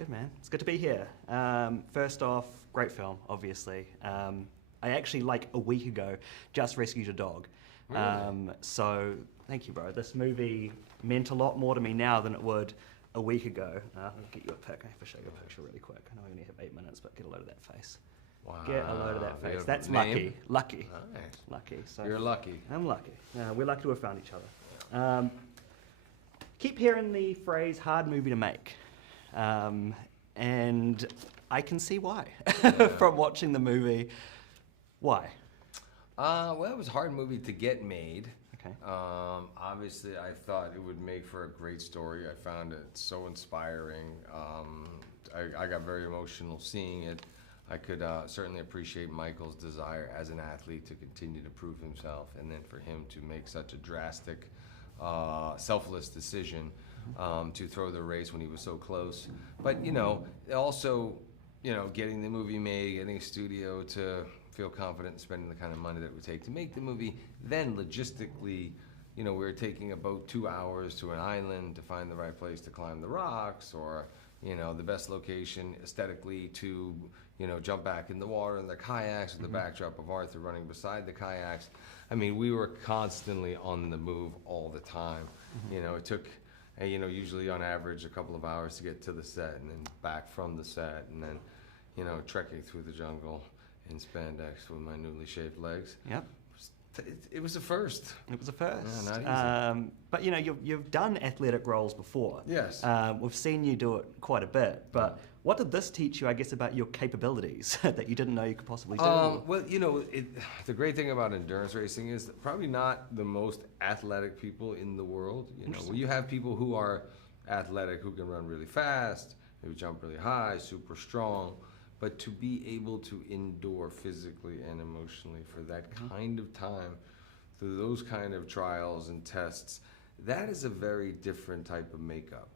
good, man. It's good to be here. First off, great film, obviously. I actually, like a week ago, just rescued a dog. Really? So, thank you, bro. This movie meant a lot more to me now than it would a week ago. I'll get you a pic. I have to show you a picture really quick. I know we only have 8 minutes, but get a load of that face. Wow. Get a load of that face. Your That's name? lucky. Nice. Lucky. So You're lucky. I'm lucky. We're lucky to have found each other. Keep hearing the phrase "hard movie to make," and I can see why from watching the movie. Why? Well, it was a hard movie to get made. Okay. Obviously, I thought it would make for a great story. I found it so inspiring. I got very emotional seeing it. I could certainly appreciate Michael's desire as an athlete to continue to prove himself, and then for him to make such a drastic, selfless decision to throw the race when he was so close. But, also, getting the movie made, getting a studio to feel confident in spending the kind of money that it would take to make the movie. Then logistically, we were taking a boat 2 hours to an island to find the right place to climb the rocks, or the best location aesthetically to jump back in the water in the kayaks with the backdrop of Arthur running beside the kayaks. I mean, we were constantly on the move all the time. It took usually on average a couple of hours to get to the set and then back from the set, and then trekking through the jungle in spandex with my newly shaved legs. Yep. It was a first. It was a first. Yeah, not easy. But you've done athletic roles before. Yes. We've seen you do it quite a bit. But what did this teach you, I guess, about your capabilities that you didn't know you could possibly do? Well, the great thing about endurance racing is that probably not the most athletic people in the world. You have people who are athletic, who can run really fast, who jump really high, super strong. But to be able to endure physically and emotionally for that kind of time, through those kind of trials and tests, that is a very different type of makeup.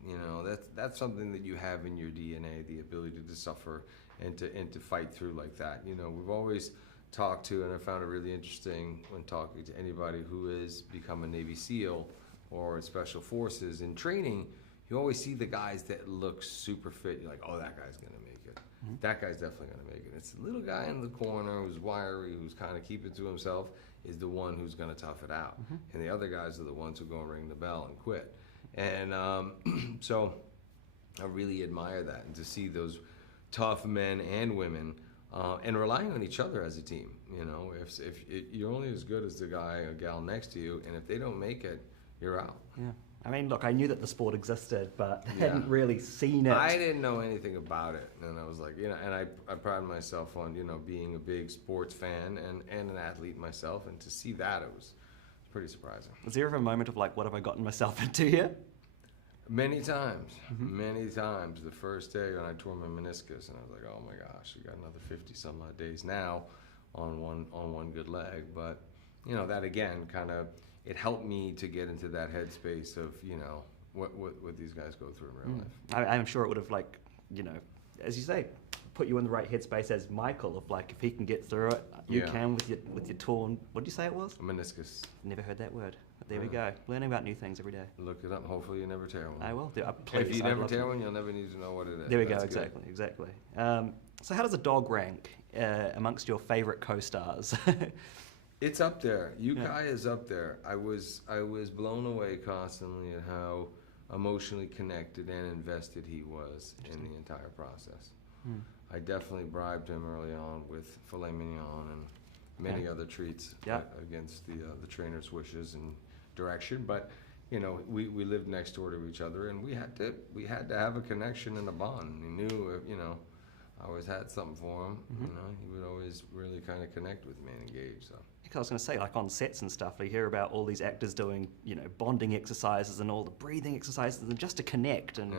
That's something that you have in your DNA, the ability to suffer and to fight through like that. We've always talked to, and I found it really interesting when talking to anybody who has become a Navy SEAL or in Special Forces in training, you always see the guys that look super fit. You're like, oh, that guy's gonna make it. That guy's definitely going to make it. It's the little guy in the corner who's wiry, who's kind of keeping to himself, is the one who's going to tough it out. And the other guys are the ones who go and ring the bell and quit. And so I really admire that, and to see those tough men and women and relying on each other as a team. If you're only as good as the guy or gal next to you, and if they don't make it, you're out. Yeah. I mean, look, I knew that the sport existed, but I hadn't really seen it. I didn't know anything about it, and I was like, and I pride myself on, being a big sports fan and an athlete myself, and to see that, it was pretty surprising. Was there ever a moment of like, what have I gotten myself into here? Many times, many times. The first day when I tore my meniscus, and I was like, oh my gosh, you got another 50 some odd days now on one good leg. But that again kind of, it helped me to get into that headspace of what these guys go through in real life. I'm sure it would have, like, as you say, put you in the right headspace as Michael, of like, if he can get through it, you can with your torn, what did you say it was? A meniscus. Never heard that word, but there we go. Learning about new things every day. Look it up. Hopefully you never tear one. I will do. If you never tear one, you'll never need to know what it is. There we go. That's Exactly. So how does a dog rank amongst your favorite co-stars? It's up there. Yukai is up there. I was blown away constantly at how emotionally connected and invested he was in the entire process. I definitely bribed him early on with filet mignon and many other treats against the trainer's wishes and direction. But we lived next door to each other, and we had to have a connection and a bond. He knew I always had something for him. He would always really kind of connect with me and engage. So. I was going to say, like on sets and stuff, you hear about all these actors doing, bonding exercises and all the breathing exercises, and just to connect. And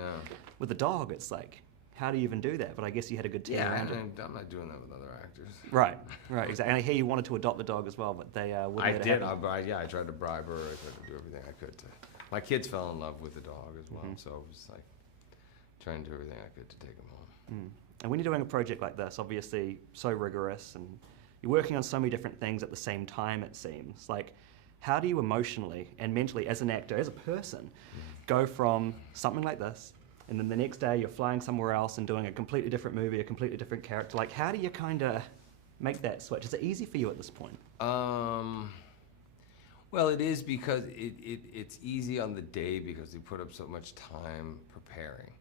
with a dog, it's like, how do you even do that? But I guess you had a good team around it. I'm not doing that with other actors. Right, exactly. And I hear you wanted to adopt the dog as well, but they wouldn't let it happen. I tried to bribe her. I tried to do everything I could. My kids fell in love with the dog as well, so it was like trying to do everything I could to take them home. And when you're doing a project like this, obviously so rigorous, and you're working on so many different things at the same time, it seems. Like, how do you emotionally and mentally, as an actor, as a person, go from something like this and then the next day you're flying somewhere else and doing a completely different movie, a completely different character. Like, how do you kind of make that switch? Is it easy for you at this point? Well, it is because it's easy on the day because we put up so much time preparing.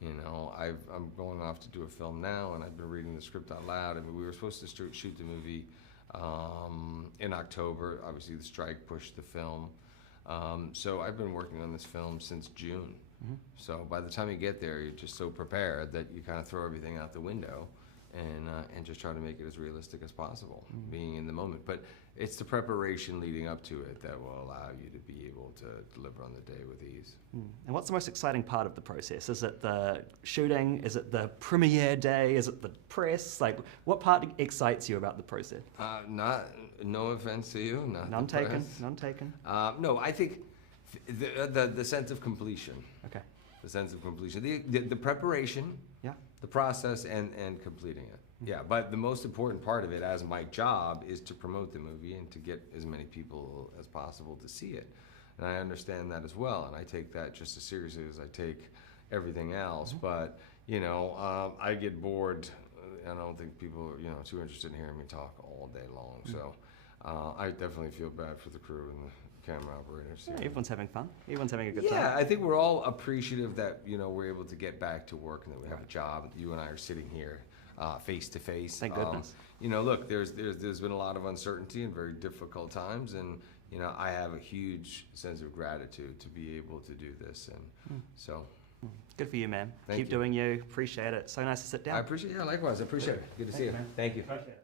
You know, I'm going off to do a film now, and I've been reading the script out loud. I mean, we were supposed to shoot the movie in October. Obviously, the strike pushed the film. So I've been working on this film since June. So by the time you get there, you're just so prepared that you kind of throw everything out the window and just try to make it as realistic as possible, being in the moment. But it's the preparation leading up to it that will allow you to be able to deliver on the day with ease. And what's the most exciting part of the process? Is it the shooting? Is it the premiere day? Is it the press? Like, what part excites you about the process? No offense to you. None taken. None taken. No, I think the sense of completion. Okay. The sense of completion. The preparation. Yeah. The process and completing it. Yeah, but the most important part of it, as my job, is to promote the movie and to get as many people as possible to see it. And I understand that as well, and I take that just as seriously as I take everything else. But, you know, I get bored. I don't think people are, too interested in hearing me talk all day long. So I definitely feel bad for the crew and the camera operators. Yeah, everyone's having fun. Everyone's having a good time. Yeah, I think we're all appreciative that, we're able to get back to work and that we have a job. You and I are sitting here face to face. Thank goodness. Look, there's been a lot of uncertainty and very difficult times, and I have a huge sense of gratitude to be able to do this, and so. Good for you, man. Thank Keep you. doing you. Appreciate it. So nice to sit down. I appreciate it. Yeah, likewise. I appreciate it. Good to see you. Man. Thank you. Appreciate it.